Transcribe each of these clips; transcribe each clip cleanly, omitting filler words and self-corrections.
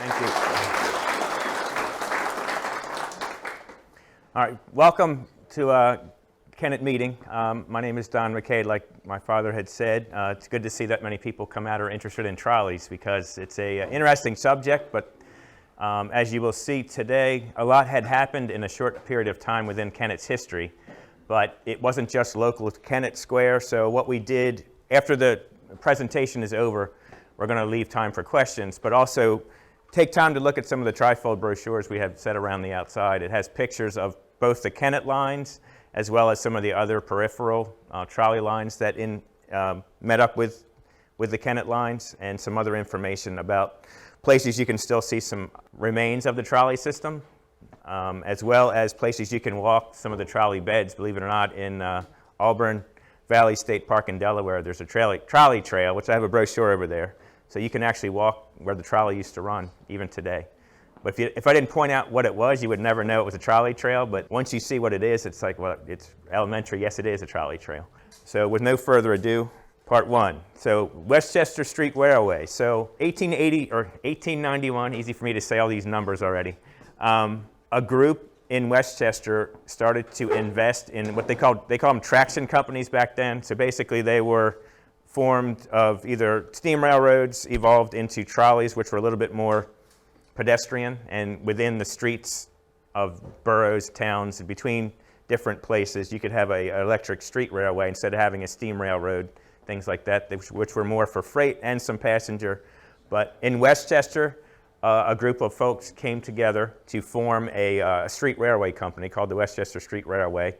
Thank you. All right, welcome to Kennett meeting. My name is McKay, like my father had said. It's good to see that many people come out are interested in trolleys because it's an interesting subject, but as you will see today, a lot had happened in a short period of time within Kennett's history, but it wasn't just local to Kennett Square, so what we did after the presentation is over, we're going to leave time for questions, but also take time to look at some of the trifold brochures we have set around the outside. It has pictures of both the Kennett lines as well as some of the other peripheral trolley lines that met up with the Kennett lines, and some other information about places you can still see some remains of the trolley system, as well as places you can walk some of the trolley beds. Believe it or not, in Auburn Valley State Park in Delaware, there's a trolley trail, which I have a brochure over there. So you can actually walk where the trolley used to run, even today. But if I didn't point out what it was, you would never know it was a trolley trail. But once you see what it is, it's like, well, it's elementary. Yes, it is a trolley trail. So with no further ado, part one. So Westchester Street Railway. So 1880 or 1891, easy for me to say all these numbers already. A group in Westchester started to invest in what they call them traction companies back then. So basically they were formed of either steam railroads evolved into trolleys, which were a little bit more pedestrian, and within the streets of boroughs, towns, between different places, you could have an electric street railway instead of having a steam railroad, things like that, which were more for freight and some passenger. But in Westchester, a group of folks came together to form a street railway company called the Westchester Street Railway.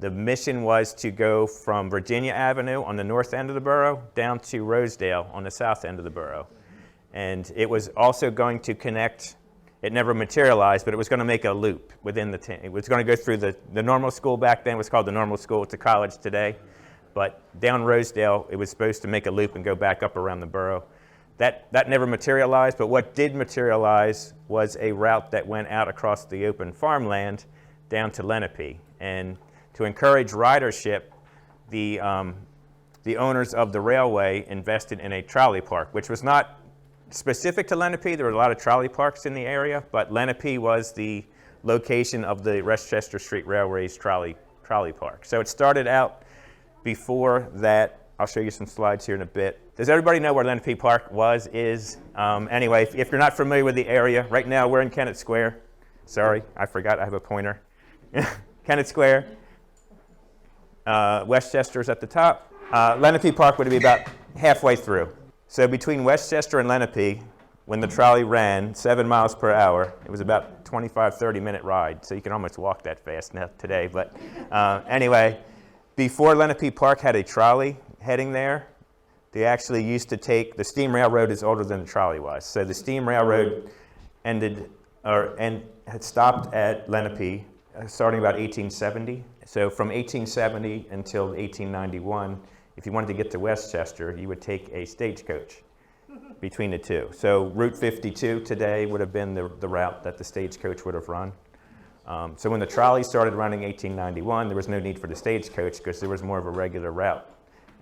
The mission was to go from Virginia Avenue on the north end of the borough down to Rosedale on the south end of the borough. And it was also going to connect, it never materialized, but it was going to make a loop within the it was going to go through the normal school back then. It was called the normal school. It's a college today. But down Rosedale, it was supposed to make a loop and go back up around the borough. That never materialized, but what did materialize was a route that went out across the open farmland down to Lenape. And to encourage ridership, the owners of the railway invested in a trolley park, which was not specific to Lenape. There were a lot of trolley parks in the area, but Lenape was the location of the Westchester Street Railway's trolley park. So it started out before that. I'll show you some slides here in a bit. Does everybody know where Lenape Park is? Anyway, if you're not familiar with the area, right now we're in Kennett Square. Sorry, I forgot I have a pointer. Kennett Square. Westchester's at the top. Lenape Park would be about halfway through. So between Westchester and Lenape, when the trolley ran 7 miles per hour, it was about 25-30 minute ride. So you can almost walk that fast now today. But anyway, before Lenape Park had a trolley heading there, they actually used to take, the steam railroad is older than the trolley was. So the steam railroad had stopped at Lenape starting about 1870. So from 1870 until 1891, if you wanted to get to Westchester, you would take a stagecoach between the two. So Route 52 today would have been the route that the stagecoach would have run. So when the trolley started running in 1891, there was no need for the stagecoach because there was more of a regular route,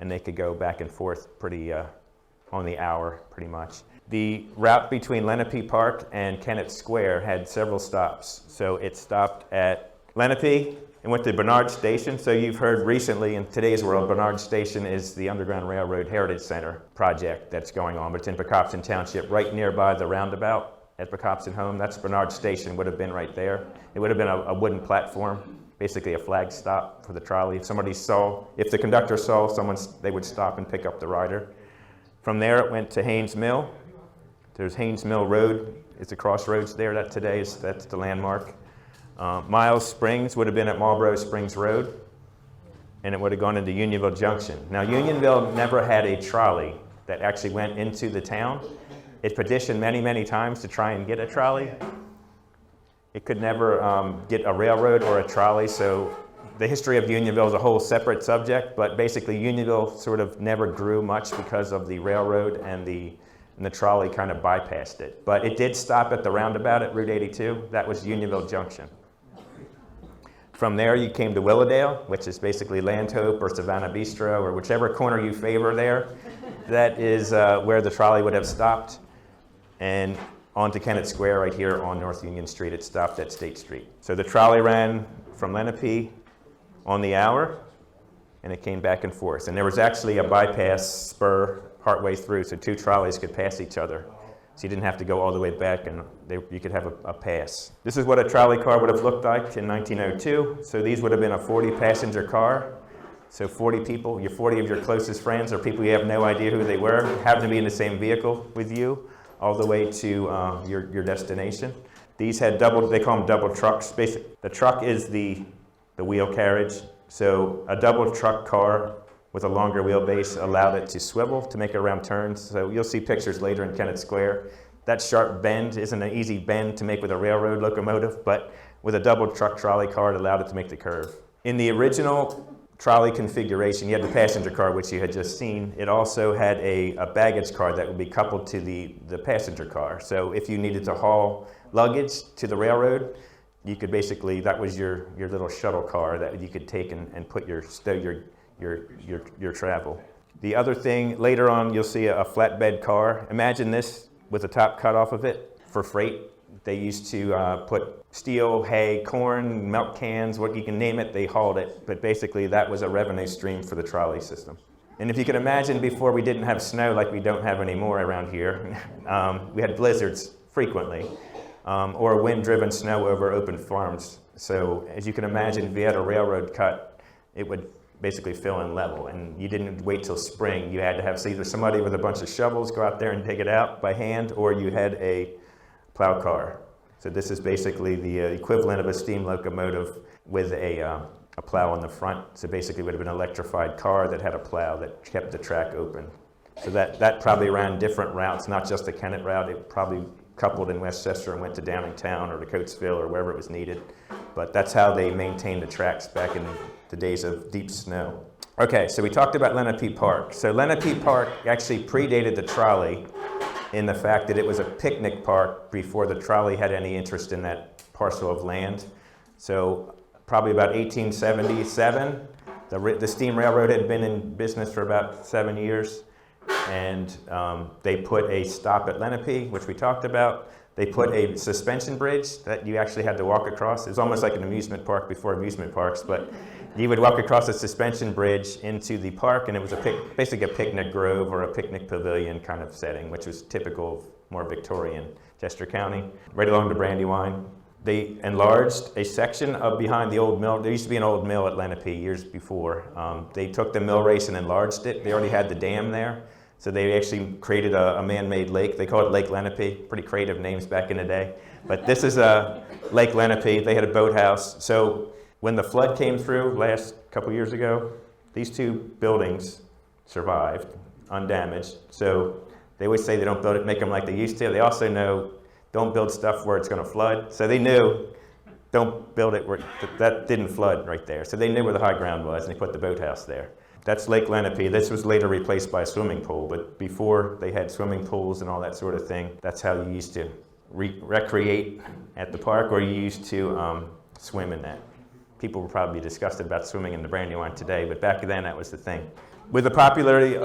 and they could go back and forth pretty on the hour, pretty much. The route between Lenape Park and Kennett Square had several stops. So it stopped at Lenape and went to Bernard Station. So you've heard recently in today's world, Bernard Station is the Underground Railroad Heritage Center project that's going on, but it's in Pocopson Township, right nearby the roundabout at Pocopson Home. That's Bernard Station, would have been right there. It would have been a wooden platform, basically a flag stop for the trolley. If the conductor saw someone, they would stop and pick up the rider. From there, it went to Haynes Mill. There's Haynes Mill Road. It's a crossroads there. That's the landmark. Miles Springs would have been at Marlboro Springs Road, and it would have gone into Unionville Junction. Now, Unionville never had a trolley that actually went into the town. It petitioned many, many times to try and get a trolley. It could never get a railroad or a trolley, so the history of Unionville is a whole separate subject, but basically Unionville sort of never grew much because of the railroad, and the trolley kind of bypassed it. But it did stop at the roundabout at Route 82. That was Unionville Junction. From there, you came to Willowdale, which is basically Land Hope or Savannah Bistro, or whichever corner you favor there. That is where the trolley would have stopped. And onto Kennett Square right here on North Union Street. It stopped at State Street. So the trolley ran from Lenape on the hour, and it came back and forth. And there was actually a bypass spur partway through, so two trolleys could pass each other. So you didn't have to go all the way back, and you could have a pass. This is what a trolley car would have looked like in 1902. So these would have been a 40-passenger car. So 40 people, 40 of your closest friends or people you have no idea who they were, happen to be in the same vehicle with you all the way to your destination. These had they call them double trucks. Basically, the truck is the wheel carriage. So a double truck car with a longer wheelbase allowed it to swivel to make around turns. So you'll see pictures later in Kennett Square. That sharp bend isn't an easy bend to make with a railroad locomotive, but with a double truck trolley car, it allowed it to make the curve. In the original trolley configuration, you had the passenger car, which you had just seen. It also had a baggage car that would be coupled to the passenger car. So if you needed to haul luggage to the railroad, you could basically, that was your little shuttle car that you could take and put your travel. The other thing, later on, you'll see a flatbed car. Imagine this with the top cut off of it for freight. They used to put steel, hay, corn, milk cans, what you can name it, they hauled it. But basically, that was a revenue stream for the trolley system. And if you can imagine, before we didn't have snow like we don't have anymore around here, we had blizzards frequently, or wind-driven snow over open farms. So as you can imagine, if you had a railroad cut, it would basically fill in level, and you didn't wait till spring. You had to have either somebody with a bunch of shovels go out there and dig it out by hand, or you had a plow car. So this is basically the equivalent of a steam locomotive with a plow on the front. So basically it would have been an electrified car that had a plow that kept the track open. So that probably ran different routes, not just the Kennett route. It probably coupled in Westchester and went to Downingtown or to Coatesville or wherever it was needed. But that's how they maintained the tracks back in the days of deep snow. Okay, so we talked about Lenape Park. So Lenape Park actually predated the trolley in the fact that it was a picnic park before the trolley had any interest in that parcel of land. So probably about 1877, the steam railroad had been in business for about 7 years, and they put a stop at Lenape, which we talked about. They put a suspension bridge that you actually had to walk across. It was almost like an amusement park before amusement parks, but you would walk across a suspension bridge into the park, and it was basically a picnic grove or a picnic pavilion kind of setting, which was typical of more Victorian Chester County. Right along the Brandywine, they enlarged a section of behind the old mill. There used to be an old mill at Lenape years before. They took the mill race and enlarged it. They already had the dam there. So they actually created a man-made lake. They called it Lake Lenape. Pretty creative names back in the day. But this is Lake Lenape. They had a boathouse. So when the flood came through last couple years ago, these two buildings survived undamaged. So they always say they don't build it, make them like they used to. They also know don't build stuff where it's going to flood. So they knew don't build it where that didn't flood right there. So they knew where the high ground was, and they put the boathouse there. That's Lake Lenape. This was later replaced by a swimming pool, but before they had swimming pools and all that sort of thing, that's how you used to recreate at the park, or you used to swim in that. People would probably be disgusted about swimming in the Brandywine today, but back then that was the thing. With the popularity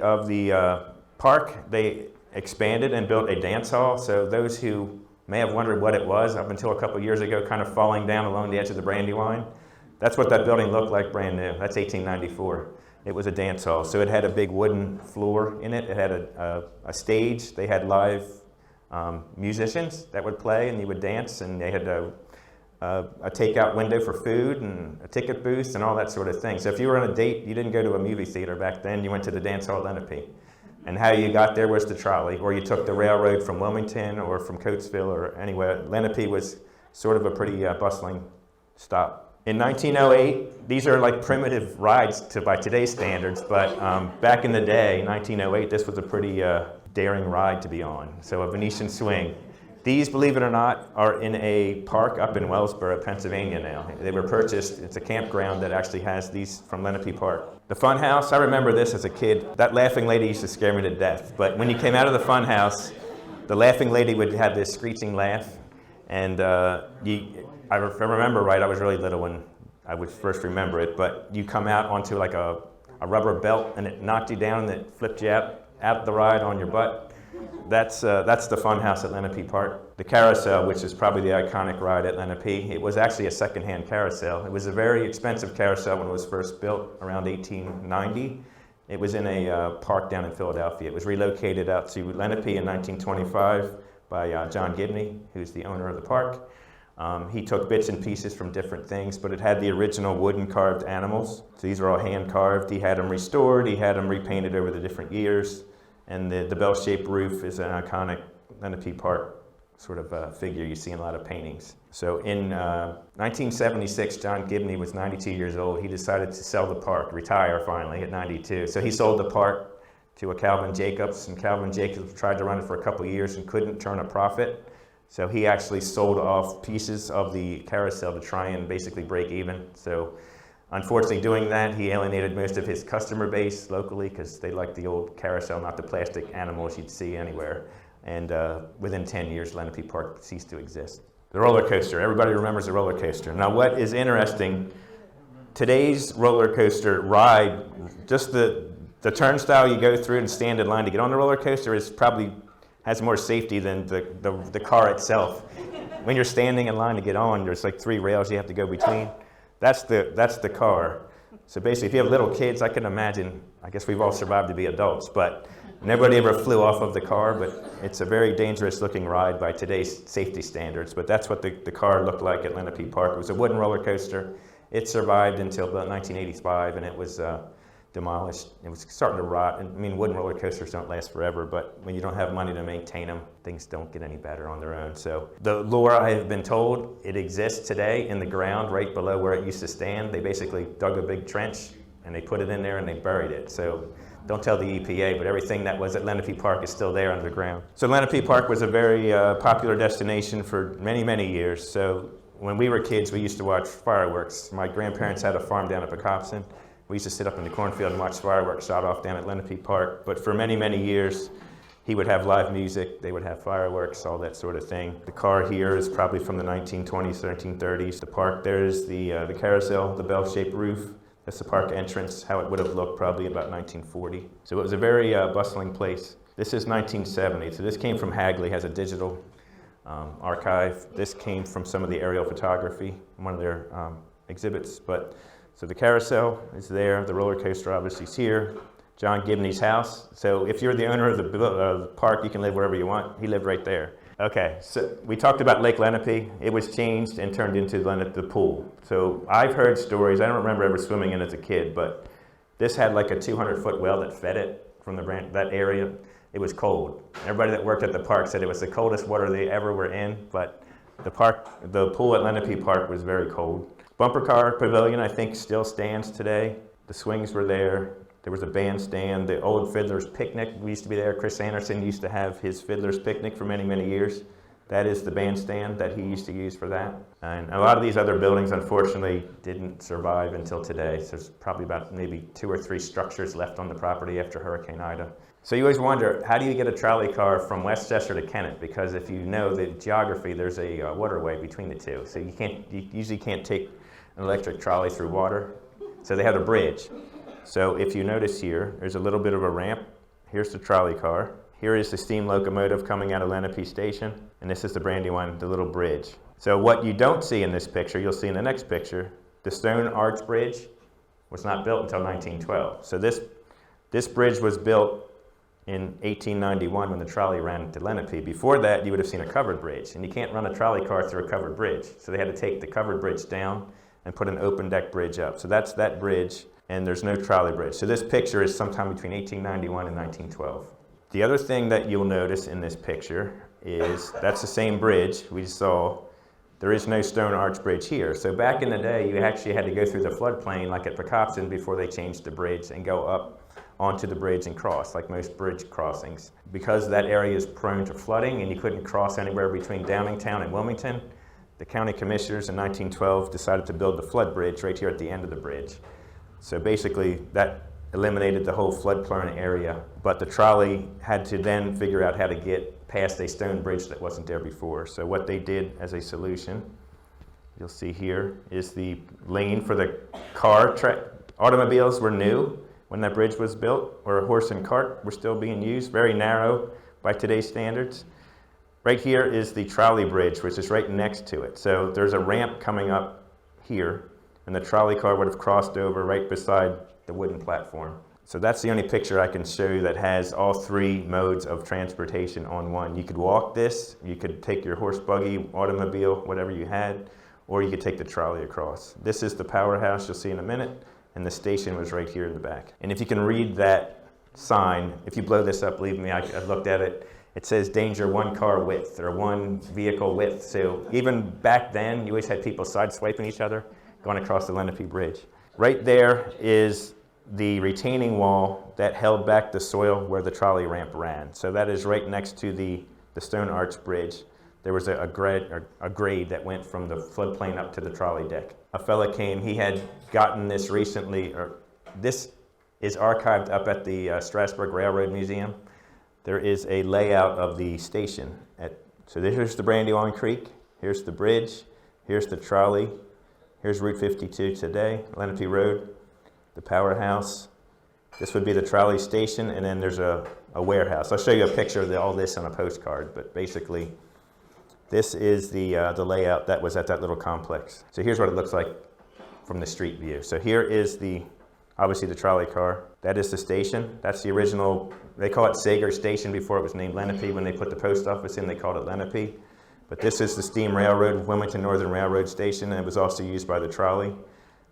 of the park, they expanded and built a dance hall. So those who may have wondered what it was up until a couple years ago, kind of falling down along the edge of the Brandywine, that's what that building looked like brand new. That's 1894. It was a dance hall. So it had a big wooden floor in it. It had a stage. They had live musicians that would play, and you would dance, and they had a takeout window for food and a ticket booth and all that sort of thing. So if you were on a date, you didn't go to a movie theater back then. You went to the dance hall at Lenape. And how you got there was the trolley, or you took the railroad from Wilmington or from Coatesville or anywhere. Lenape was sort of a pretty bustling stop. In 1908, these are like primitive rides by today's standards, but back in the day, 1908, this was a pretty daring ride to be on. So a Venetian swing. These, believe it or not, are in a park up in Wellsboro, Pennsylvania now. They were purchased. It's a campground that actually has these from Lenape Park. The fun house, I remember this as a kid. That laughing lady used to scare me to death. But when you came out of the fun house, the laughing lady would have this screeching laugh. And I remember right, I was really little when I would first remember it, but you come out onto like a rubber belt, and it knocked you down and it flipped you out the ride on your butt. That's the fun house at Lenape Park. The carousel, which is probably the iconic ride at Lenape, it was actually a secondhand carousel. It was a very expensive carousel when it was first built around 1890. It was in a park down in Philadelphia. It was relocated out to Lenape in 1925 by John Gibney, who's the owner of the park. He took bits and pieces from different things, but it had the original wooden carved animals. So these are all hand carved. He had them restored. He had them repainted over the different years. And the bell-shaped roof is an iconic Lenape Park sort of figure you see in a lot of paintings. So in 1976, John Gibney was 92 years old. He decided to sell the park, retire finally at 92. So he sold the park to a Calvin Jacobs, and Calvin Jacobs tried to run it for a couple years and couldn't turn a profit. So he actually sold off pieces of the carousel to try and basically break even. So unfortunately, doing that, he alienated most of his customer base locally because they liked the old carousel, not the plastic animals you'd see anywhere. And within 10 years, Lenape Park ceased to exist. The roller coaster, everybody remembers the roller coaster. Now what is interesting, today's roller coaster ride, just the turnstile you go through and stand in line to get on the roller coaster is probably has more safety than the car itself. When you're standing in line to get on, there's like 3 rails you have to go between. That's the car. So basically, if you have little kids, I can imagine, I guess we've all survived to be adults, but nobody ever flew off of the car, but it's a very dangerous looking ride by today's safety standards. But that's what the car looked like at Lenape Park. It was a wooden roller coaster. It survived until about 1985, and it was demolished. It was starting to rot. I mean, wooden roller coasters don't last forever, but when you don't have money to maintain them, things don't get any better on their own. So the lure, I have been told, it exists today in the ground right below where it used to stand. They basically dug a big trench and they put it in there and they buried it. So don't tell the EPA, but everything that was at Lenape Park is still there underground. So Lenape Park was a very popular destination for many, many years. So when we were kids, we used to watch fireworks. My grandparents had a farm down at Pocopson. We used to sit up in the cornfield and watch fireworks shot off down at Lenape Park. But for many, many years, he would have live music, they would have fireworks, all that sort of thing. The car here is probably from the 1920s, 1930s. The park there is the carousel, the bell-shaped roof. That's the park entrance, how it would have looked probably about 1940. So it was a very bustling place. This is 1970, so this came from Hagley, has a digital archive. This came from some of the aerial photography, one of their exhibits. So the carousel is there, the roller coaster obviously is here, John Gibney's house. So if you're the owner of the park, you can live wherever you want. He lived right there. Okay, so we talked about Lake Lenape. It was changed and turned into the pool. So I've heard stories, I don't remember ever swimming in as a kid, but this had like a 200-foot well that fed it from that area. It was cold. Everybody that worked at the park said it was the coldest water they ever were in, but the pool at Lenape Park was very cold. Bumper car pavilion, I think, still stands today. The swings were there. There was a bandstand. The old Fiddler's Picnic, we used to be there. Chris Anderson used to have his Fiddler's Picnic for many, many years. That is the bandstand that he used to use for that. And a lot of these other buildings, unfortunately, didn't survive until today. So there's probably about maybe 2 or 3 structures left on the property after Hurricane Ida. So you always wonder, how do you get a trolley car from Westchester to Kennett? Because if you know the geography, there's a waterway between the two. So you usually can't take an electric trolley through water. So they had a bridge. So if you notice here, there's a little bit of a ramp. Here's the trolley car. Here is the steam locomotive coming out of Lenape Station. And this is the Brandywine, the little bridge. So what you don't see in this picture, you'll see in the next picture, the stone arch bridge was not built until 1912. So this bridge was built in 1891 when the trolley ran to Lenape. Before that, you would have seen a covered bridge. And you can't run a trolley car through a covered bridge. So they had to take the covered bridge down and put an open deck bridge up. So that's that bridge, and there's no trolley bridge. So this picture is sometime between 1891 and 1912. The other thing that you'll notice in this picture is that's the same bridge we saw. There is no stone arch bridge here. So back in the day, you actually had to go through the floodplain like at Pocopson before they changed the bridge and go up onto the bridge and cross, like most bridge crossings. Because that area is prone to flooding and you couldn't cross anywhere between Downingtown and Wilmington, the county commissioners in 1912 decided to build the flood bridge right here at the end of the bridge. So basically that eliminated the whole flood-prone area, but the trolley had to then figure out how to get past a stone bridge that wasn't there before. So what they did as a solution, you'll see here, is the lane for the car. Automobiles were new when that bridge was built, where a horse and cart were still being used, very narrow, by today's standards. Right here is the trolley bridge, which is right next to it. So there's a ramp coming up here, and the trolley car would have crossed over right beside the wooden platform. So that's the only picture I can show you that has all three modes of transportation on one. You could walk this, you could take your horse buggy, automobile, whatever you had, or you could take the trolley across. This is the powerhouse you'll see in a minute, and the station was right here in the back. And if you can read that sign, if you blow this up, believe me, I've looked at it, it says danger 1 car width or 1 vehicle width. So even back then, you always had people sideswiping each other going across the Lenape Bridge. Right there is the retaining wall that held back the soil where the trolley ramp ran. So that is right next to the stone arch bridge. There was a grade that went from the floodplain up to the trolley deck. A fella came, he had gotten this recently, or this is archived up at the Strasburg Railroad Museum. There is a layout of the station. So here's the Brandywine Creek, here's the bridge, here's the trolley, here's Route 52 today, Lenape Road, the powerhouse. This would be the trolley station, and then there's a warehouse. I'll show you a picture of all this on a postcard, but basically this is the layout that was at that little complex. So here's what it looks like from the street view. So here is obviously the trolley car. That is the station. That's the original, they call it Sager Station before it was named Lenape. When they put the post office in, they called it Lenape. But this is the steam railroad, Wilmington Northern Railroad Station, and it was also used by the trolley.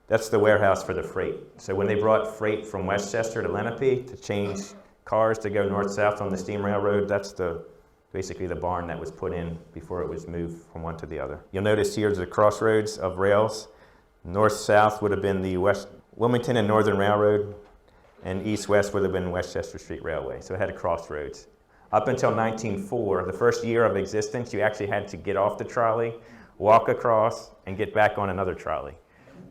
That's the warehouse for the freight. So when they brought freight from Westchester to Lenape to change cars to go north-south on the steam railroad, that's basically the barn that was put in before it was moved from one to the other. You'll notice here's the crossroads of rails. North-south would have been the Wilmington and Northern Railroad, and east-west would have been Westchester Street Railway. So it had a crossroads. Up until 1904, the first year of existence, you actually had to get off the trolley, walk across, and get back on another trolley.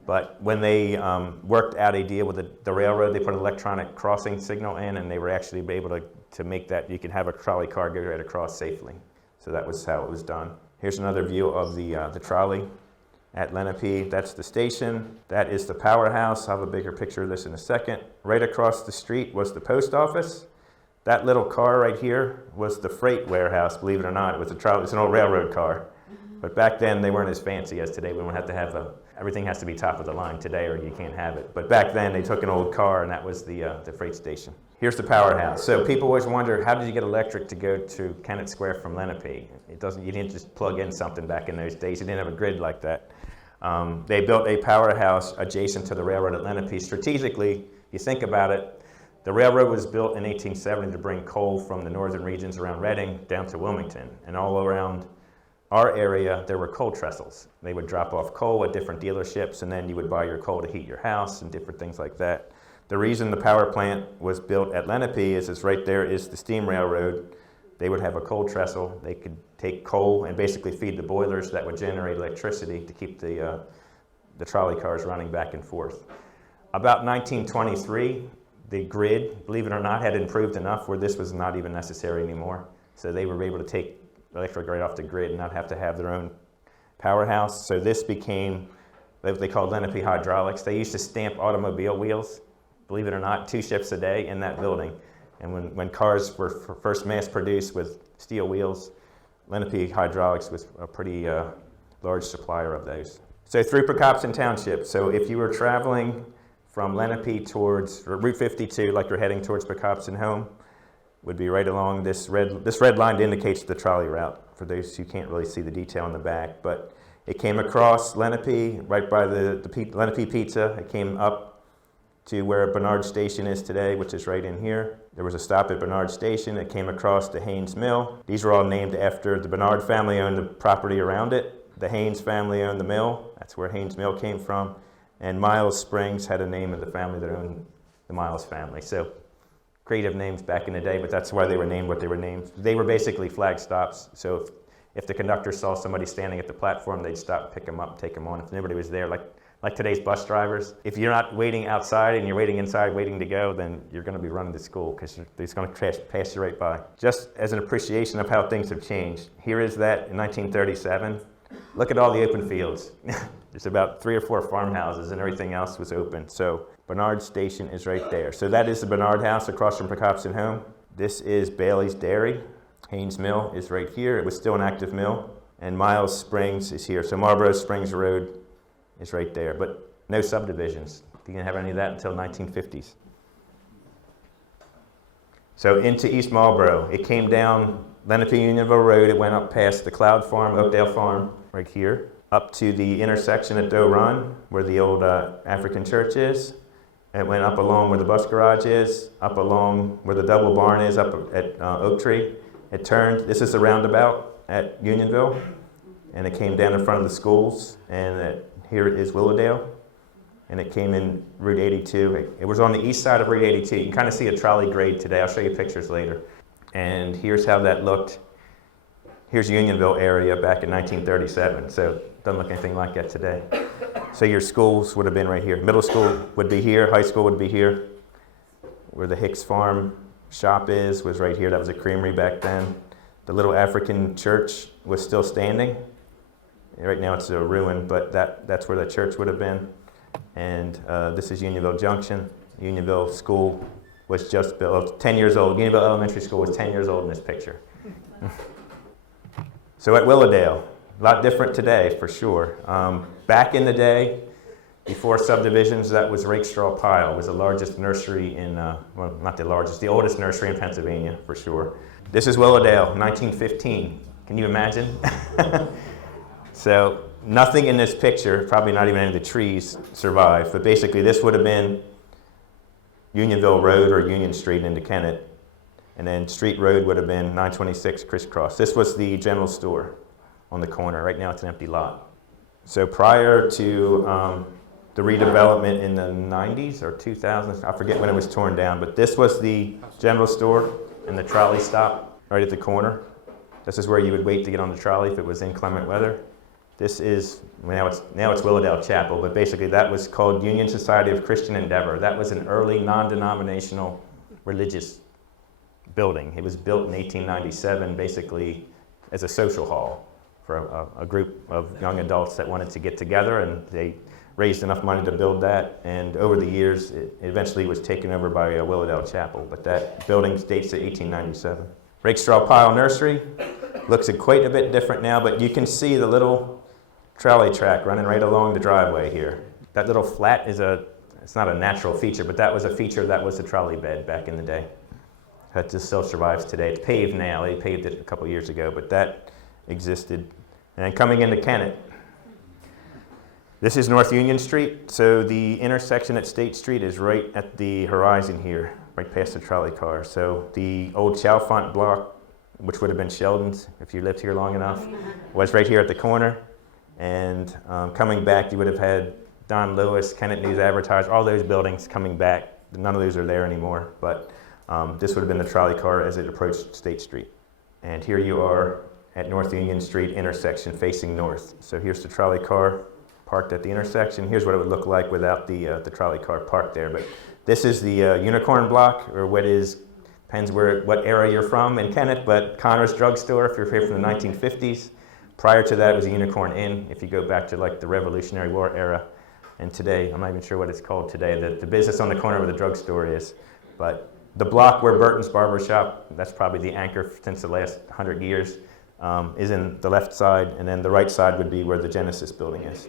But when they worked out a deal with the railroad, they put an electronic crossing signal in, and they were actually able to make that you could have a trolley car go right across safely. So that was how it was done. Here's another view of the trolley at Lenape. That's the station. That is the powerhouse. I'll have a bigger picture of this in a second. Right across the street was the post office. That little car right here was the freight warehouse, believe it or not. It was a trolley. It's an old railroad car. But back then, they weren't as fancy as today. We don't have to have everything has to be top of the line today or you can't have it. But back then, they took an old car, and that was the freight station. Here's the powerhouse. So people always wonder, how did you get electric to go to Kennett Square from Lenape? You didn't just plug in something back in those days. You didn't have a grid like that. They built a powerhouse adjacent to the railroad at Lenape. Strategically, you think about it, the railroad was built in 1870 to bring coal from the northern regions around Reading down to Wilmington. And all around our area, there were coal trestles. They would drop off coal at different dealerships, and then you would buy your coal to heat your house and different things like that. The reason the power plant was built at Lenape is right there is the steam railroad. They would have a coal trestle. They could take coal and basically feed the boilers that would generate electricity to keep the trolley cars running back and forth. About 1923, the grid, believe it or not, had improved enough where this was not even necessary anymore. So they were able to take electric right off the grid and not have to have their own powerhouse. So this became what they called Lenape hydraulics. They used to stamp automobile wheels, believe it or not, 2 shifts a day in that building. And when cars were first mass produced with steel wheels, Lenape Hydraulics was a pretty large supplier of those. So through Pocopson Township, so if you were traveling from Lenape towards Route 52, like you're heading towards Pocopson home, would be right along this red line indicates the trolley route for those who can't really see the detail in the back. But it came across Lenape, right by the Lenape Pizza. It came up to where Bernard Station is today, which is right in here. There was a stop at Bernard Station. It came across to Haynes Mill. These were all named after the Bernard family owned the property around it. The Haynes family owned the mill. That's where Haynes Mill came from. And Miles Springs had a name of the family that owned the Miles family. So creative names back in the day, but that's why they were named what they were named. They were basically flag stops. So if the conductor saw somebody standing at the platform, they'd stop, pick them up, take them on. If nobody was there, like today's bus drivers, if you're not waiting outside and you're waiting inside waiting to go, then you're going to be running to school because they're just going to pass you right by. Just as an appreciation of how things have changed, here is that in 1937. Look at all the open fields. There's about 3 or 4 farmhouses and everything else was open. So Bernard Station is right there. So that is the Bernard House across from Pocopson Home. This is Bailey's Dairy. Haynes Mill is right here. It was still an active mill. And Miles Springs is here. So Marlboro Springs Road is right there. But no subdivisions. You didn't have any of that until 1950s. So into East Marlboro. It came down Lenape Unionville Road. It went up past the Cloud Farm, Oakdale Farm, right here, up to the intersection at Doe Run, where the old African church is. It went up along where the bus garage is, up along where the double barn is, up at Oak Tree. It turned. This is the roundabout at Unionville, and it came down in front of the schools. And here is Willowdale, and it came in Route 82. It was on the east side of Route 82. You can kind of see a trolley grade today. I'll show you pictures later. And here's how that looked. Here's Unionville area back in 1937. So it doesn't look anything like that today. So your schools would have been right here. Middle school would be here. High school would be here. Where the Hicks Farm shop was right here. That was a creamery back then. The little African church was still standing. Right now it's a ruin, but that's where the church would have been. And this is Unionville Junction. Unionville School was just built, 10 years old. Unionville Elementary School was 10 years old in this picture. So at Willowdale, a lot different today for sure. Back in the day, before subdivisions, that was Rakestraw Pile. It was the largest nursery in, well, not the largest, the oldest nursery in Pennsylvania for sure. This is Willowdale, 1915. Can you imagine? So nothing in this picture, probably not even any of the trees, survived. But basically, this would have been Unionville Road or Union Street into Kennett. And then Street Road would have been 926 crisscross. This was the general store on the corner. Right now, it's an empty lot. So prior to the redevelopment in the 90s or 2000s, I forget when it was torn down, but this was the general store and the trolley stop right at the corner. This is where you would wait to get on the trolley if it was inclement weather. This is, now it's Willowdale Chapel, but basically that was called Union Society of Christian Endeavor. That was an early non-denominational religious building. It was built in 1897 basically as a social hall for a group of young adults that wanted to get together, and they raised enough money to build that, and over the years it eventually was taken over by Willowdale Chapel, but that building dates to 1897. Rakestraw Pile Nursery looks quite a bit different now, but you can see the little trolley track running right along the driveway here. That little flat is it's not a natural feature, but that was a feature that was the trolley bed back in the day. That just still survives today. It's paved now. They paved it a couple years ago, but that existed. And coming into Kennett, this is North Union Street. So the intersection at State Street is right at the horizon here, right past the trolley car. So the old Chalfont block, which would have been Sheldon's if you lived here long enough, was right here at the corner. And coming back, you would have had Don Lewis, Kennett News Advertiser, all those buildings coming back. None of those are there anymore, but this would have been the trolley car as it approached State Street. And here you are at North Union Street intersection facing north. So here's the trolley car parked at the intersection. Here's what it would look like without the trolley car parked there. But this is the Unicorn Block, or depends what area you're from in Kennett, but Connor's Drugstore if you're here from the 1950s. Prior to that, it was a Unicorn Inn, if you go back to like the Revolutionary War era. And today, I'm not even sure what it's called today, the business on the corner where the drugstore is. But the block where Burton's Barbershop, that's probably the anchor since the last 100 years, is in the left side, and then the right side would be where the Genesis building is.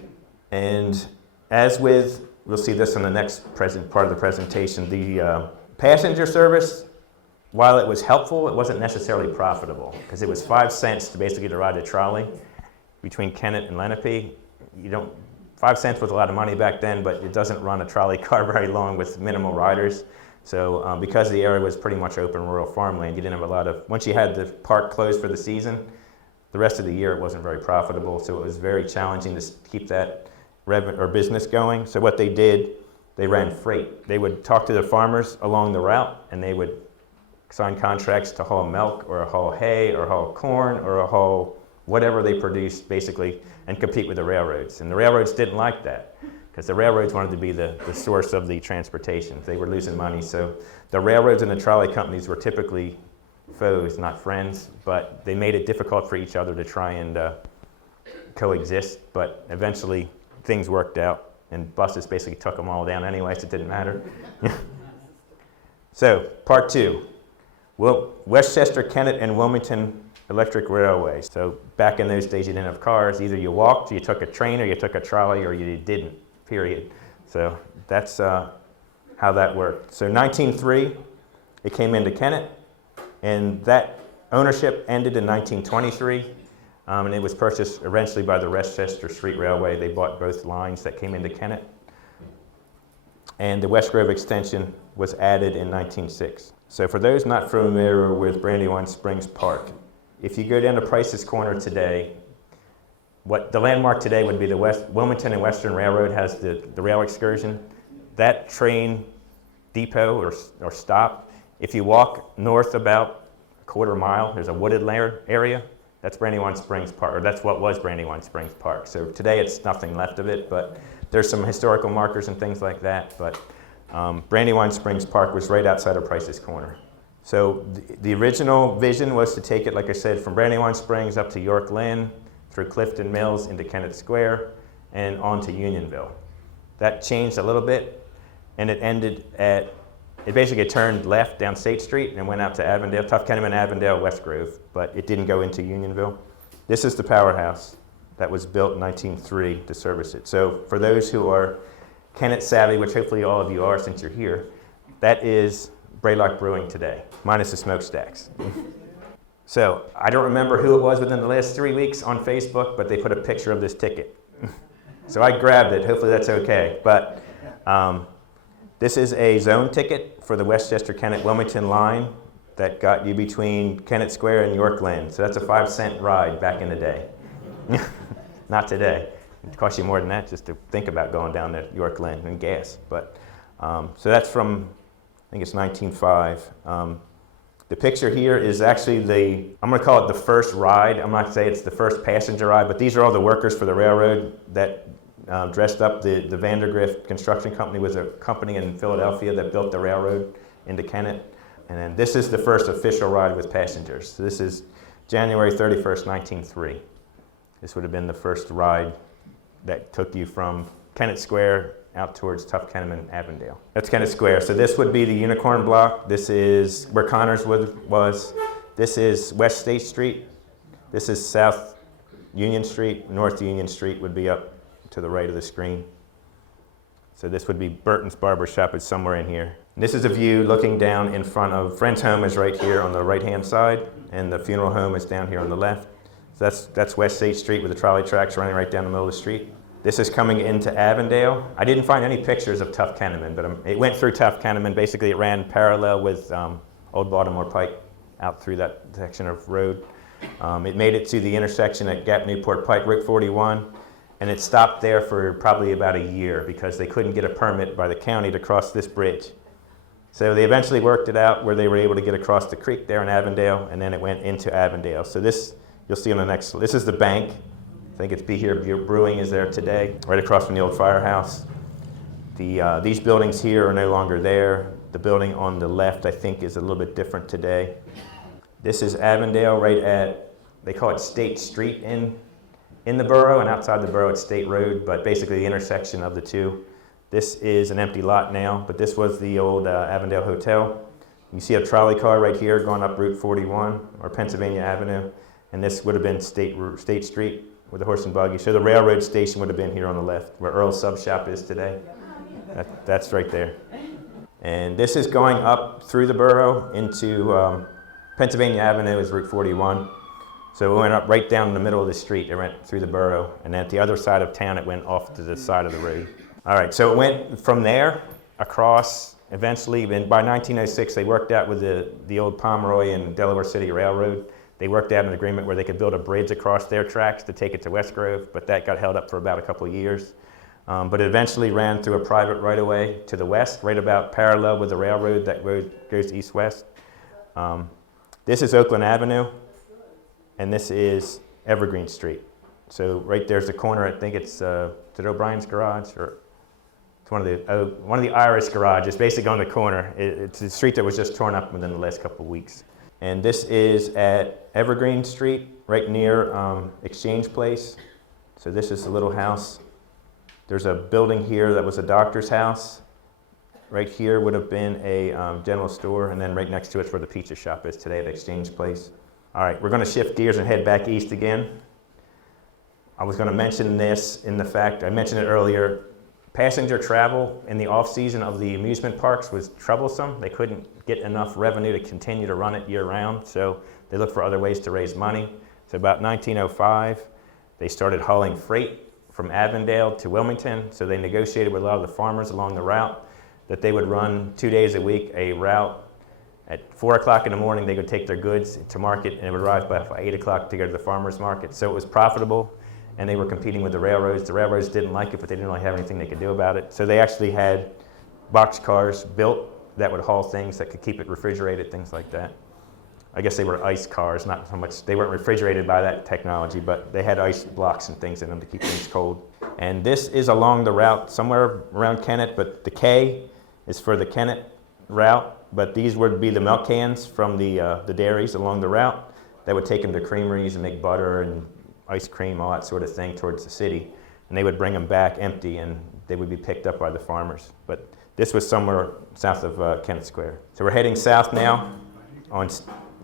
And as with, we'll see this in the next part of the presentation, the passenger service, while it was helpful, it wasn't necessarily profitable because it was 5 cents to basically ride a trolley between Kennett and Lenape. 5 cents was a lot of money back then, but it doesn't run a trolley car very long with minimal riders. So because the area was pretty much open rural farmland, you didn't have a lot of, once you had the park closed for the season, the rest of the year it wasn't very profitable. So it was very challenging to keep that business going. So what they did, they ran freight. They would talk to the farmers along the route, and they would sign contracts to haul milk or haul hay or haul corn or haul whatever they produced basically and compete with the railroads. And the railroads didn't like that because the railroads wanted to be the source of the transportation. They were losing money. So the railroads and the trolley companies were typically foes, not friends, but they made it difficult for each other to try and coexist. But eventually things worked out and buses basically took them all down anyway, so it didn't matter. So part two. Well, Westchester, Kennett, and Wilmington Electric Railway. So back in those days, you didn't have cars. Either you walked, you took a train, or you took a trolley, or you didn't, period. So that's how that worked. So 1903, it came into Kennett, and that ownership ended in 1923, and it was purchased eventually by the Westchester Street Railway. They bought both lines that came into Kennett. And the West Grove extension was added in 1906. So for those not familiar with Brandywine Springs Park, if you go down to Price's Corner today, what the landmark today would be the Wilmington and Western Railroad has the rail excursion. That train depot or stop, if you walk north about a quarter mile, there's a wooded area. That's Brandywine Springs Park, or that's what was Brandywine Springs Park. So today it's nothing left of it, but there's some historical markers and things like that. But Brandywine Springs Park was right outside of Price's Corner. So the original vision was to take it, like I said, from Brandywine Springs up to York Lynn, through Clifton Mills into Kennett Square, and on to Unionville. That changed a little bit, and it ended at, it basically turned left down State Street and went out to Avondale, Tough Kenneman, Avondale, West Grove, but it didn't go into Unionville. This is the powerhouse that was built in 1903 to service it. So for those who are Kennett savvy, which hopefully all of you are since you're here, that is Braylock Brewing today, minus the smokestacks. So I don't remember who it was within the last 3 weeks on Facebook, but they put a picture of this ticket. So I grabbed it, hopefully that's okay. But this is a zone ticket for the Westchester, Kennett, Wilmington line that got you between Kennett Square and York Lynn. So that's a 5-cent ride back in the day. Not today. It costs you more than that just to think about going down to York Lynn and gas. But so that's from, I think it's 1905. The picture here is actually I'm going to call it the first ride. I'm not saying it's the first passenger ride, but these are all the workers for the railroad that dressed up. The Vandergrift Construction Company was a company in Philadelphia that built the railroad into Kennett. And then this is the first official ride with passengers. So this is January 31st, 1903. This would have been the first ride that took you from Kennett Square out towards Tough Kenneman, Avondale. That's Kennett Square. So this would be the Unicorn Block. This is where Connors was. This is West State Street. This is South Union Street. North Union Street would be up to the right of the screen. So this would be Burton's Barber Shop. It's somewhere in here. And this is a view looking down in front of Friend's home is right here on the right-hand side, and the funeral home is down here on the left. So that's West State Street with the trolley tracks running right down the middle of the street. This is coming into Avondale. I didn't find any pictures of Tough Kenneman, but it went through Tough Kenneman. Basically, it ran parallel with Old Baltimore Pike out through that section of road. It made it to the intersection at Gap Newport Pike, Route 41, and it stopped there for probably about a year because they couldn't get a permit by the county to cross this bridge. So they eventually worked it out where they were able to get across the creek there in Avondale, and then it went into Avondale. So this, you'll see on the next, this is the bank. I think it's Be Here Brewing is there today, right across from the old firehouse. These buildings here are no longer there. The building on the left, I think, is a little bit different today. This is Avondale right at, they call it State Street in the borough, and outside the borough it's State Road, but basically the intersection of the two. This is an empty lot now, but this was the old Avondale Hotel. You see a trolley car right here going up Route 41 or Pennsylvania Avenue, and this would have been State Street with the horse and buggy. So the railroad station would have been here on the left, where Earl's Sub Shop is today. That's right there. And this is going up through the borough into Pennsylvania Avenue is Route 41. So it went up right down the middle of the street. It went through the borough, and then at the other side of town, it went off to the side of the road. All right, so it went from there across. Eventually, by 1906, they worked out with the old Pomeroy and Delaware City Railroad. They worked out an agreement where they could build a bridge across their tracks to take it to West Grove, but that got held up for about a couple of years. But it eventually ran through a private right-of-way to the west, right about parallel with the railroad. That road goes east-west. This is Oakland Avenue, and this is Evergreen Street. So right there's the corner. I think it's is it O'Brien's Garage, or it's one of the Irish garages, basically on the corner. It's a street that was just torn up within the last couple of weeks. And this is at Evergreen Street, right near Exchange Place. So this is the little house. There's a building here that was a doctor's house. Right here would have been a general store, and then right next to it's where the pizza shop is today, the Exchange Place. All right, we're going to shift gears and head back east again. I was going to mention this in the fact, I mentioned it earlier, passenger travel in the off-season of the amusement parks was troublesome. They couldn't get enough revenue to continue to run it year-round, so they looked for other ways to raise money. So about 1905, they started hauling freight from Avondale to Wilmington, so they negotiated with a lot of the farmers along the route that they would run 2 days a week a route. At 4 o'clock in the morning, they would take their goods to market, and it would arrive by 8 o'clock to go to the farmer's market. So it was profitable, and they were competing with the railroads. The railroads didn't like it, but they didn't really have anything they could do about it. So they actually had box cars built that would haul things that could keep it refrigerated, things like that. I guess they were ice cars, not so much, they weren't refrigerated by that technology, but they had ice blocks and things in them to keep things cold. And this is along the route somewhere around Kennett, but the K is for the Kennett route, but these would be the milk cans from the dairies along the route that would take them to creameries and make butter and ice cream, all that sort of thing towards the city. And they would bring them back empty, and they would be picked up by the farmers. But this was somewhere south of Kennett Square. So we're heading south now on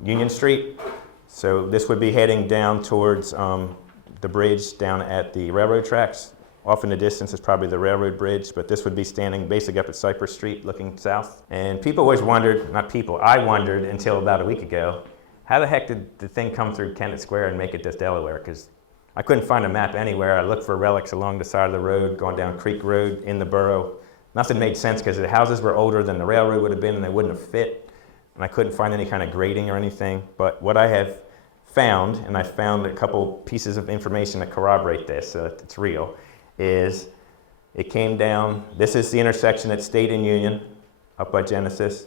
Union Street. So this would be heading down towards the bridge down at the railroad tracks. Off in the distance is probably the railroad bridge, but this would be standing basically up at Cypress Street looking south. And people always wondered, not people, I wondered until about a week ago, how the heck did the thing come through Kennett Square and make it to Delaware? Because I couldn't find a map anywhere. I looked for relics along the side of the road, going down Creek Road in the borough. Nothing made sense because the houses were older than the railroad would have been, and they wouldn't have fit. And I couldn't find any kind of grading or anything. But what I have found, and I found a couple pieces of information that corroborate this, so that it's real, is it came down, this is the intersection at State and Union, up by Genesis.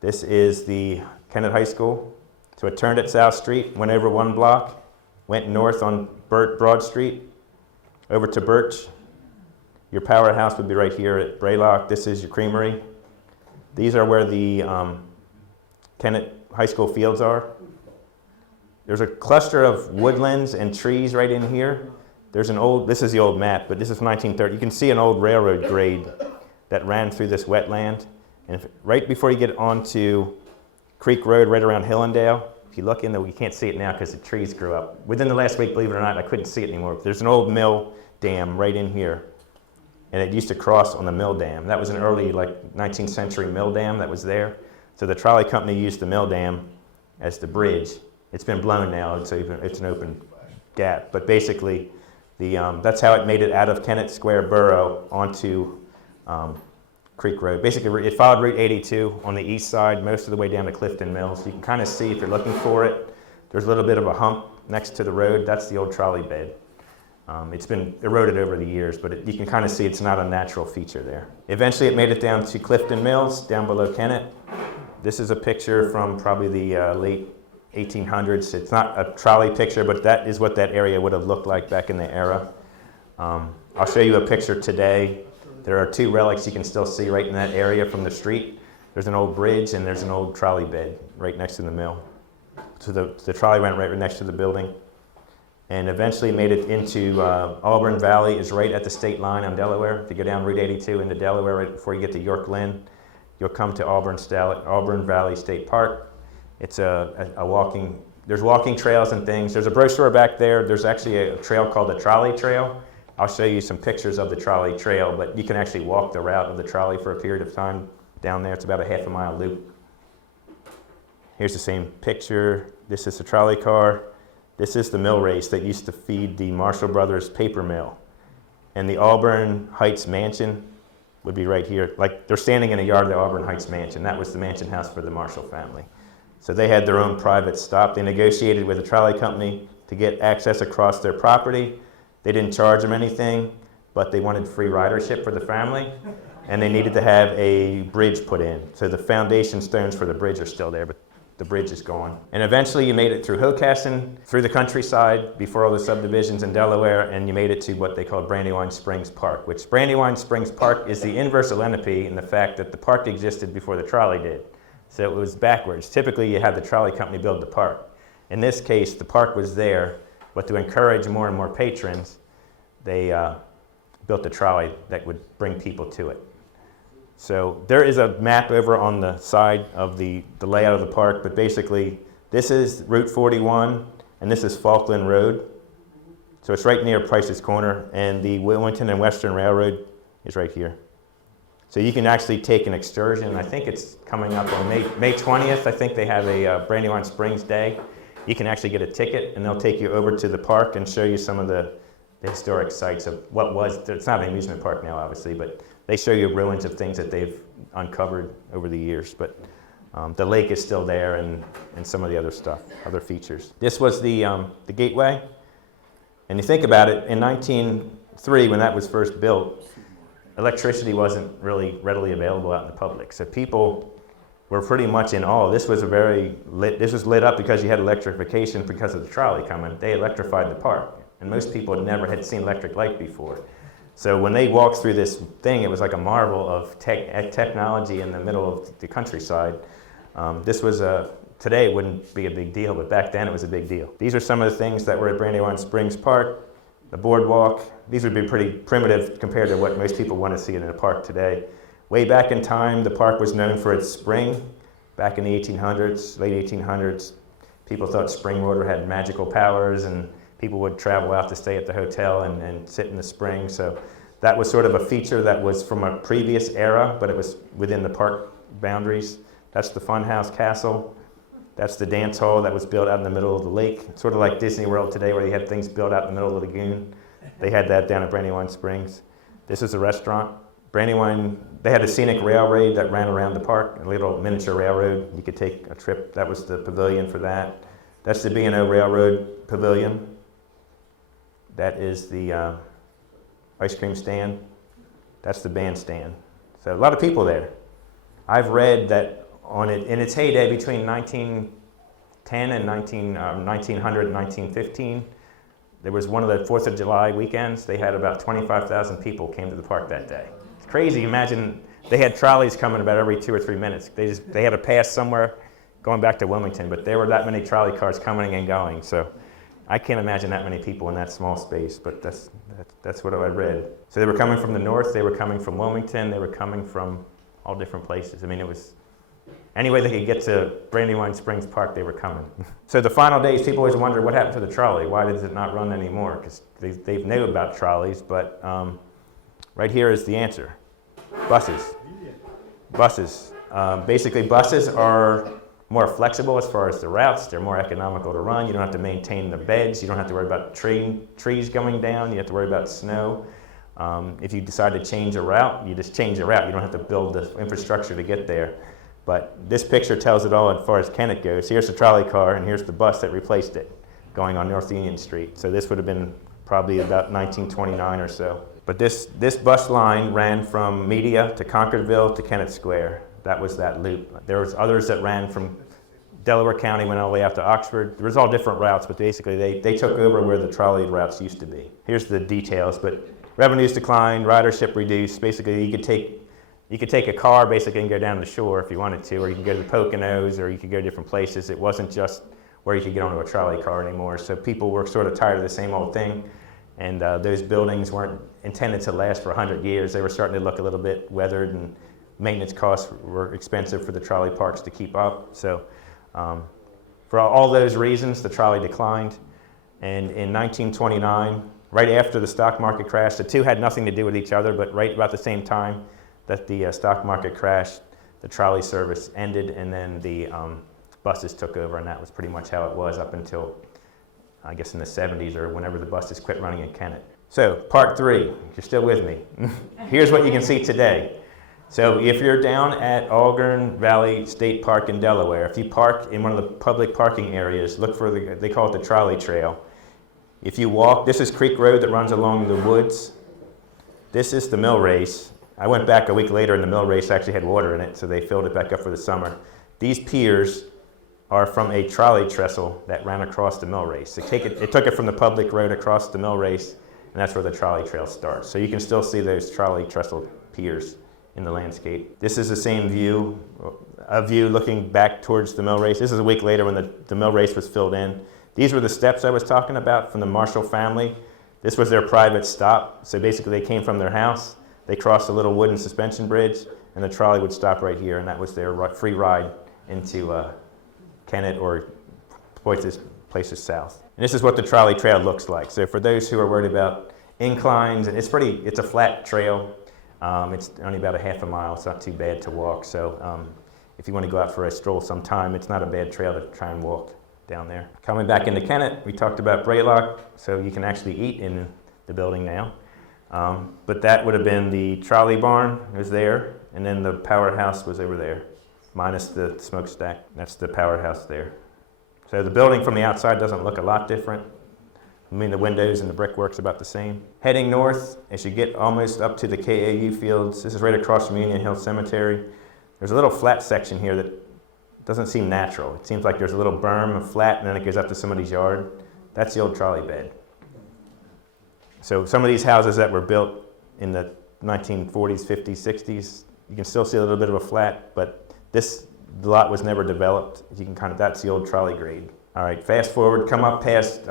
This is the Kennett High School. So it turned at South Street, went over 1 block, went north on Broad Street, over to Birch. Your powerhouse would be right here at Braylock. This is your creamery. These are where the Kennett High School fields are. There's a cluster of woodlands and trees right in here. There's an old, this is the old map, but this is 1930. You can see an old railroad grade that ran through this wetland. And right before you get onto Creek Road, right around Hillendale, if you look in there, you can't see it now because the trees grew up. Within the last week, believe it or not, I couldn't see it anymore. There's an old mill dam right in here. And it used to cross on the mill dam. That was an early, like, 19th century mill dam that was there. So the trolley company used the mill dam as the bridge. It's been blown now, it's an open gap. But basically, that's how it made it out of Kennett Square Borough onto Creek Road. Basically, it followed Route 82 on the east side, most of the way down to Clifton Mills. You can kind of see, if you're looking for it, there's a little bit of a hump next to the road. That's the old trolley bed. It's been eroded over the years, but you can kind of see it's not a natural feature there. Eventually, it made it down to Clifton Mills, down below Kennett. This is a picture from probably the late 1800s. It's not a trolley picture, but that is what that area would have looked like back in the era. I'll show you a picture today. There are 2 relics you can still see right in that area from the street. There's an old bridge and there's an old trolley bed right next to the mill. So the trolley went right next to the building and eventually made it into Auburn Valley, is right at the state line on Delaware. If you go down Route 82 into Delaware right before you get to York Lynn, you'll come to Auburn Valley State Park. It's there's walking trails and things. There's a brochure back there. There's actually a trail called the Trolley Trail. I'll show you some pictures of the trolley trail, but you can actually walk the route of the trolley for a period of time down there. It's about a half-a-mile loop. Here's the same picture. This is the trolley car. This is the mill race that used to feed the Marshall Brothers paper mill. And the Auburn Heights Mansion would be right here. Like, they're standing in a yard of the Auburn Heights Mansion. That was the mansion house for the Marshall family. So they had their own private stop. They negotiated with the trolley company to get access across their property. They didn't charge them anything, but they wanted free ridership for the family, and they needed to have a bridge put in. So the foundation stones for the bridge are still there, but the bridge is gone. And eventually you made it through Hocassin, through the countryside, before all the subdivisions in Delaware, and you made it to what they called Brandywine Springs Park, which Brandywine Springs Park is the inverse of Lenape in the fact that the park existed before the trolley did. So it was backwards. Typically you had the trolley company build the park. In this case, the park was there, but to encourage more and more patrons, they built a trolley that would bring people to it. So there is a map over on the side of the layout of the park, but basically this is Route 41 and this is Falkland Road. So it's right near Price's Corner, and the Wilmington and Western Railroad is right here. So you can actually take an excursion. I think it's coming up on May 20th. I think they have a Brandywine Springs Day. You can actually get a ticket, and they'll take you over to the park and show you some of the historic sites of what was. It's not an amusement park now, obviously, but they show you ruins of things that they've uncovered over the years. But the lake is still there, and some of the other stuff, other features. This was the gateway. And you think about it, in 1903, when that was first built, electricity wasn't really readily available out in the public. So people were pretty much in awe. This was this was lit up because you had electrification because of the trolley coming. They electrified the park. And most people never had seen electric light before. So when they walked through this thing, it was like a marvel of technology in the middle of the countryside. This was today it wouldn't be a big deal, but back then it was a big deal. These are some of the things that were at Brandywine Springs Park, the boardwalk. These would be pretty primitive compared to what most people want to see in a park today. Way back in time, the park was known for its spring. Back in the 1800s, late 1800s, people thought spring water had magical powers, and people would travel out to stay at the hotel and sit in the spring. So that was sort of a feature that was from a previous era, but it was within the park boundaries. That's the Funhouse Castle. That's the dance hall that was built out in the middle of the lake, sort of like Disney World today where you have things built out in the middle of the lagoon. They had that down at Brandywine Springs. This is a restaurant. Brandywine, they had a scenic railroad that ran around the park, a little miniature railroad. You could take a trip. That was the pavilion for that. That's the B&O Railroad Pavilion. That is the ice cream stand. That's the bandstand. So a lot of people there. I've read that on it, in its heyday between 1910 and 1900 and 1915, there was one of the 4th of July weekends. They had about 25,000 people came to the park that day. It's crazy. Imagine they had trolleys coming about every 2 or 3 minutes. They had to pass somewhere going back to Wilmington, but there were that many trolley cars coming and going. So I can't imagine that many people in that small space, but that's what I read. So they were coming from the north, they were coming from Wilmington, they were coming from all different places. I mean, it was any way they could get to Brandywine Springs Park, they were coming. So the final days, people always wonder what happened to the trolley. Why does it not run anymore? Because they knew about trolleys, but right here is the answer. Buses. Buses. Basically, buses are more flexible as far as the routes. They're more economical to run. You don't have to maintain the beds. You don't have to worry about trees going down. You have to worry about snow. If you decide to change a route, you just change a route. You don't have to build the infrastructure to get there. But this picture tells it all as far as Kennett goes. Here's the trolley car, and here's the bus that replaced it, going on North Union Street. So this would have been probably about 1929 or so. But this bus line ran from Media to Concordville to Kennett Square. That was that loop. There was others that ran from Delaware County, went all the way out to Oxford. There was all different routes, but basically they took over where the trolley routes used to be. Here's the details, but revenues declined, ridership reduced. Basically, you could take a car basically and go down the shore if you wanted to, or you could go to the Poconos, or you could go to different places. It wasn't just where you could get onto a trolley car anymore. So people were sort of tired of the same old thing, and those buildings weren't intended to last for 100 years. They were starting to look a little bit weathered, and maintenance costs were expensive for the trolley parks to keep up. So for all those reasons, the trolley declined. And in 1929, right after the stock market crash, the two had nothing to do with each other, but right about the same time that the stock market crashed, the trolley service ended, and then the buses took over, and that was pretty much how it was up until, I guess, in the 70s or whenever the buses quit running in Kennett. So, part 3, if you're still with me, here's what you can see today. So if you're down at Auburn Valley State Park in Delaware, if you park in one of the public parking areas, look for they call it the trolley trail. If you walk, this is Creek Road that runs along the woods. This is the mill race. I went back a week later and the mill race actually had water in it, so they filled it back up for the summer. These piers are from a trolley trestle that ran across the mill race. It took it from the public road across the mill race, and that's where the trolley trail starts. So you can still see those trolley trestle piers in the landscape. This is the same view, a view looking back towards the mill race. This is a week later when the mill race was filled in. These were the steps I was talking about from the Marshall family. This was their private stop. So basically they came from their house, they crossed a little wooden suspension bridge, and the trolley would stop right here, and that was their free ride into Kennett or places south. And this is what the trolley trail looks like. So for those who are worried about inclines, and it's a flat trail. It's only about a half a mile. It's not too bad to walk. So if you want to go out for a stroll sometime, it's not a bad trail to try and walk down there. Coming back into Kennett, we talked about Braylock, so you can actually eat in the building now. But that would have been the trolley barn. It was there, and then the powerhouse was over there, minus the smokestack. That's the powerhouse there. So the building from the outside doesn't look a lot different. I mean, the windows and the brickwork's about the same. Heading north, as you get almost up to the KAU fields, this is right across from Union Hill Cemetery. There's a little flat section here that doesn't seem natural. It seems like there's a little berm, a flat, and then it goes up to somebody's yard. That's the old trolley bed. So some of these houses that were built in the 1940s, 50s, 60s, you can still see a little bit of a flat, but this lot was never developed. You can that's the old trolley grade. All right, fast forward, come up past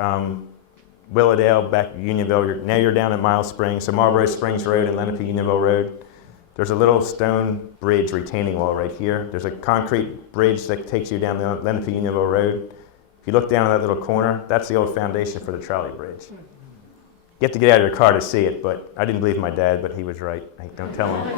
Willowdale, back Unionville. Now you're down at Miles Springs, so Marlboro Springs Road and Lenape Unionville Road. There's a little stone bridge retaining wall right here. There's a concrete bridge that takes you down the Lenape Unionville Road. If you look down at that little corner, that's the old foundation for the trolley bridge. You have to get out of your car to see it, but I didn't believe my dad, but he was right. Don't tell him.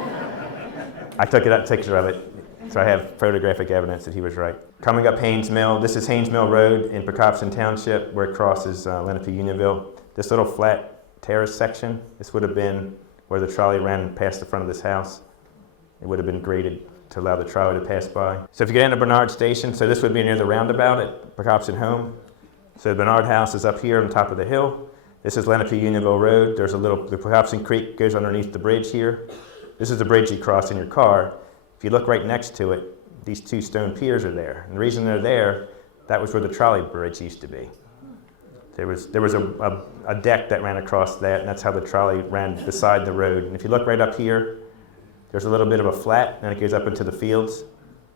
I took a picture of it, so I have photographic evidence that he was right. Coming up Haynes Mill, this is Haynes Mill Road in Pocopson Township, where it crosses Lenape Unionville. This little flat terrace section, this would have been where the trolley ran past the front of this house. It would have been graded to allow the trolley to pass by. So if you get into Bernard Station, so this would be near the roundabout at Pocopson Home. So the Bernard House is up here on top of the hill. This is Lenape Unionville Road. There's the Pocopson Creek goes underneath the bridge here. This is the bridge you cross in your car. If you look right next to it, these two stone piers are there. And the reason they're there, that was where the trolley bridge used to be. There was a deck that ran across that, and that's how the trolley ran beside the road. And if you look right up here, there's a little bit of a flat, and it goes up into the fields.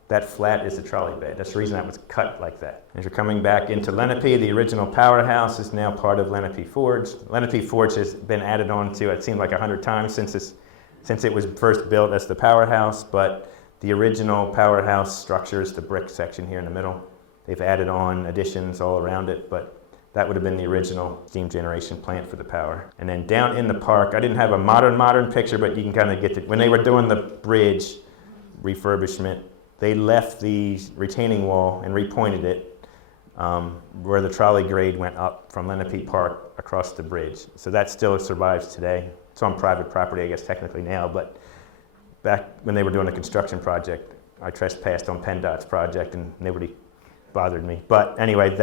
That flat is the trolley bed. That's the reason that was cut like that. As you're coming back into Lenape, the original powerhouse is now part of Lenape Forge. Lenape Forge has been added on to, it seemed like 100 times since it was first built as the powerhouse, but the original powerhouse structure is the brick section here in the middle. They've added on additions all around it, but that would have been the original steam generation plant for the power. And then down in the park, I didn't have a modern picture, but you can kind of get to, when they were doing the bridge refurbishment, they left the retaining wall and repointed it where the trolley grade went up from Lenape Park across the bridge. So that still survives today. It's on private property, I guess, technically now, but back when they were doing a construction project, I trespassed on PennDOT's project and nobody bothered me. But anyway,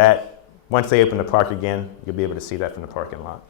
once they open the park again, you'll be able to see that from the parking lot.